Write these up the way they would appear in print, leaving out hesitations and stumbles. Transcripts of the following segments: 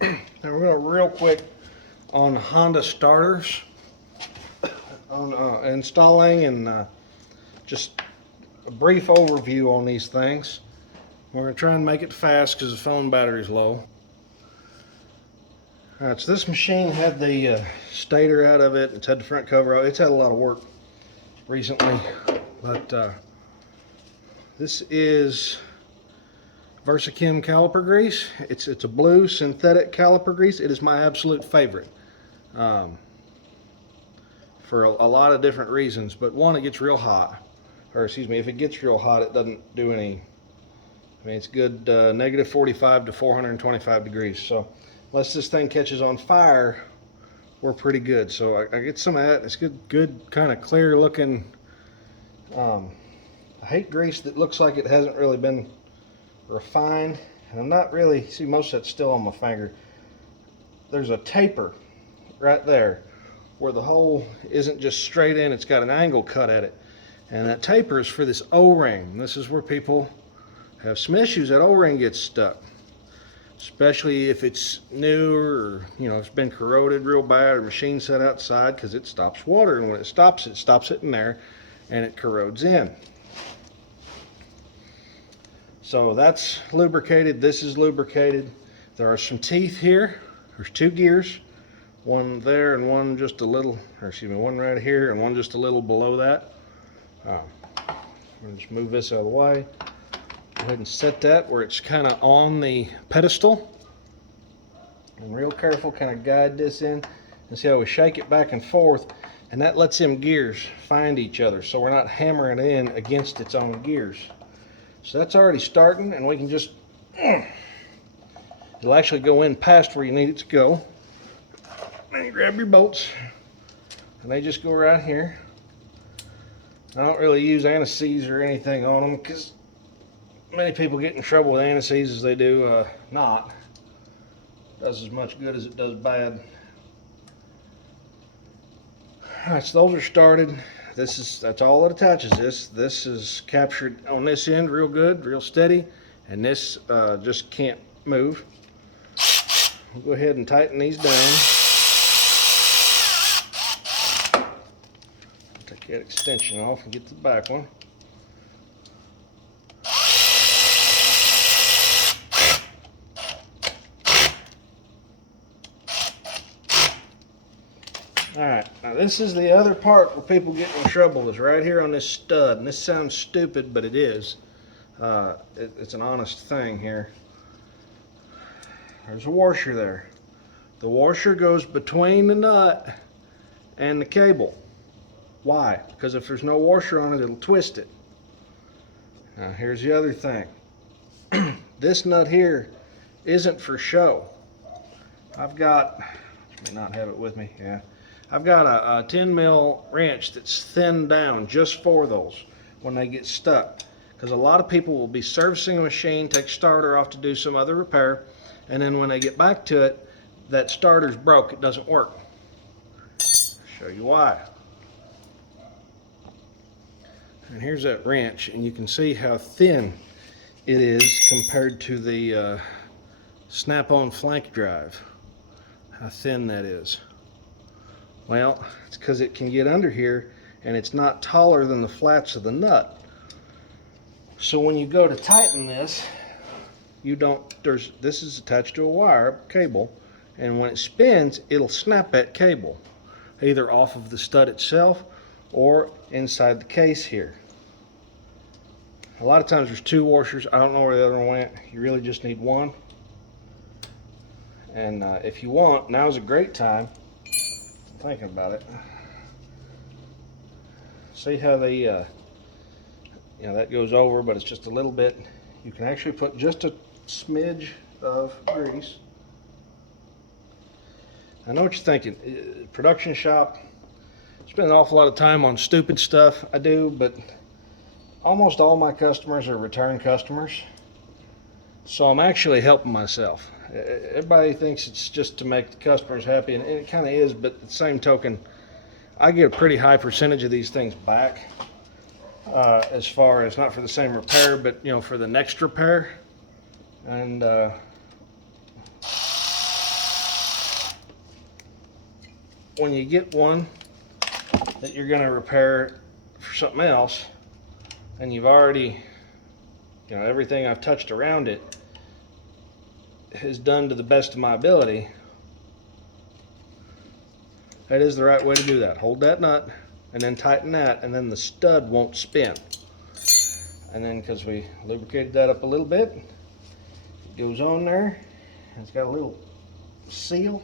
Now we're going to real quick on Honda starters, on installing and just a brief overview on these things. We're going to try and make it fast because the phone battery's low. Alright, so this machine had the stator out of it. It's had the front cover out. It's had a lot of work recently, but this is Versachem caliper grease. It's a blue synthetic caliper grease. It is my absolute favorite for a lot of different reasons. But one, it gets real hot, or excuse me, if it gets real hot, it doesn't do any. I mean, it's good negative 45 to 425 degrees. So unless this thing catches on fire, we're pretty good. So I get some of that. It's good kind of clear looking. I hate grease that looks like it hasn't really been refined, and I'm not really, see, most of that's still on my finger. There's a taper right there where the hole isn't just straight in, it's got an angle cut at it, and that taper is for this O-ring. This is where people have some issues. That O-ring gets stuck, especially if it's new, or it's been corroded real bad, or machine set outside, because it stops water, and when it stops it in there and it corrodes in. So that's lubricated. This is lubricated. There are some teeth here. There's two gears, one there and one just a little, or excuse me, one right here and one just a little below that. I'm going to just move this out of the way. Go ahead and set that where it's kind of on the pedestal. And real careful, kind of guide this in. And see how we shake it back and forth, and that lets them gears find each other, so we're not hammering it in against its own gears. So that's already starting, and we can just, it'll actually go in past where you need it to go. And you grab your bolts, and they just go right here. I don't really use anti-seize or anything on them, because many people get in trouble with anti-seize as they do not. It does as much good as it does bad. Alright, so those are started. That's all that attaches this. This is captured on this end real good, real steady, and this just can't move. We'll go ahead and tighten these down. Take that extension off and get the back one. Alright, now this is the other part where people get in trouble, is right here on this stud. And this sounds stupid, but it is. It's an honest thing here. There's a washer there. The washer goes between the nut and the cable. Why? Because if there's no washer on it, it'll twist it. Now here's the other thing. This nut here isn't for show. I've got, I may not have it with me, yeah. I've got a 10 mil wrench that's thinned down just for those when they get stuck. Because a lot of people will be servicing a machine, take starter off to do some other repair, and then when they get back to it, that starter's broke, it doesn't work. I'll show you why. And here's that wrench, and you can see how thin it is compared to the snap-on flank drive. How thin that is. Well, it's because it can get under here, and it's not taller than the flats of the nut. So when you go to tighten this, this is attached to a wire cable, and when it spins, it'll snap that cable, either off of the stud itself or inside the case here. A lot of times there's two washers. I don't know where the other one went. You really just need one. And if you want, now's a great time. Thinking about it. See how they, that goes over, but it's just a little bit. You can actually put just a smidge of grease. I know what you're thinking. Production shop, spend an awful lot of time on stupid stuff. I do, but almost all my customers are return customers. So I'm actually helping myself. Everybody thinks it's just to make the customers happy, and it kind of is, but at the same token, I get a pretty high percentage of these things back, as far as not for the same repair, but for the next repair. And when you get one that you're going to repair for something else, and you've already, everything I've touched around it is done to the best of my ability, that is the right way to do that. Hold that nut and then tighten that, and then the stud won't spin. And then, because we lubricated that up a little bit, it goes on there. It's got a little seal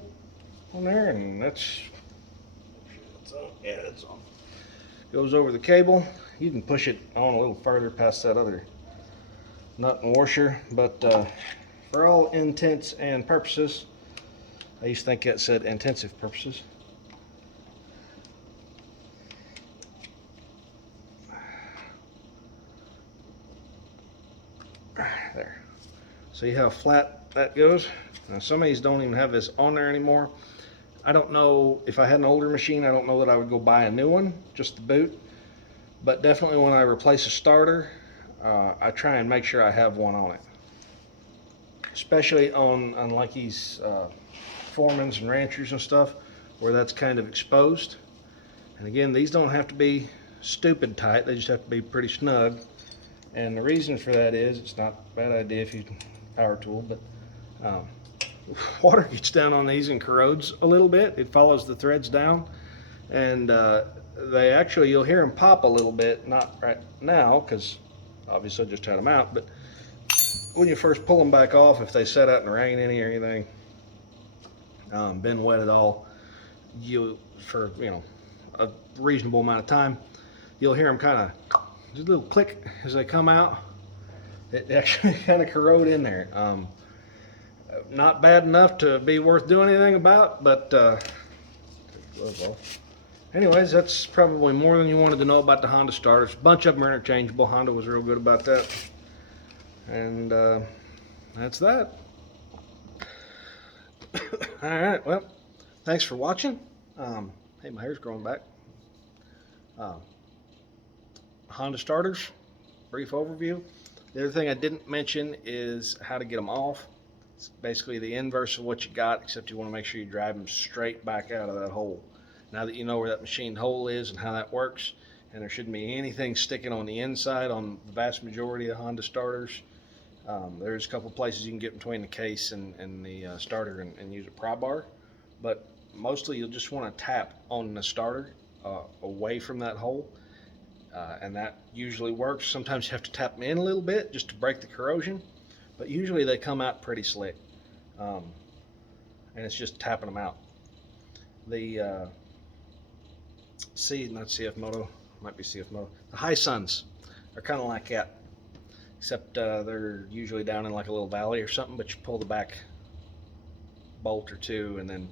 on there, and that's on. Yeah, it's on. Goes over the cable. You can push it on a little further past that other nut and washer, but for all intents and purposes, I used to think that said intensive purposes. There. See how flat that goes? Now, some of these don't even have this on there anymore. I don't know, if I had an older machine, I don't know that I would go buy a new one, just the boot. But definitely when I replace a starter, I try and make sure I have one on it. Especially on like these Foremans and Ranchers and stuff, where that's kind of exposed. And again, these don't have to be stupid tight, they just have to be pretty snug. And the reason for that is, it's not a bad idea if you power tool, but water gets down on these and corrodes a little bit. It follows the threads down, and they actually, you'll hear them pop a little bit, not right now, because obviously I just had them out, but when you first pull them back off, if they set out in the rain any or anything, been wet at all, for a reasonable amount of time, you'll hear them kind of just a little click as they come out. It actually kind of corrode in there. Not bad enough to be worth doing anything about, but anyways, that's probably more than you wanted to know about the Honda starters. A bunch of them are interchangeable. Honda was real good about that. And that's that. Alright, well, thanks for watching. Hey, my hair's growing back. Honda starters, brief overview. The other thing I didn't mention is how to get them off. It's basically the inverse of what you got, except you want to make sure you drive them straight back out of that hole. Now that you know where that machined hole is and how that works, and there shouldn't be anything sticking on the inside on the vast majority of Honda starters. There's a couple places you can get between the case and the starter and use a pry bar, but mostly you'll just want to tap on the starter away from that hole. And that usually works. Sometimes you have to tap them in a little bit just to break the corrosion, but usually they come out pretty slick. And it's just tapping them out. The not CF Moto, might be CF Moto. The High Suns are kind of like that, except they're usually down in like a little valley or something, but you pull the back bolt or two and then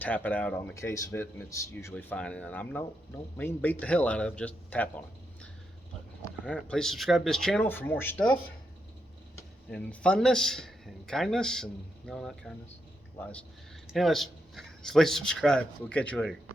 tap it out on the case of it, and it's usually fine. And I don't mean beat the hell out of it, just tap on it. But, all right, please subscribe to this channel for more stuff and funness and kindness, and no, not kindness, lies. Anyways, please subscribe. We'll catch you later.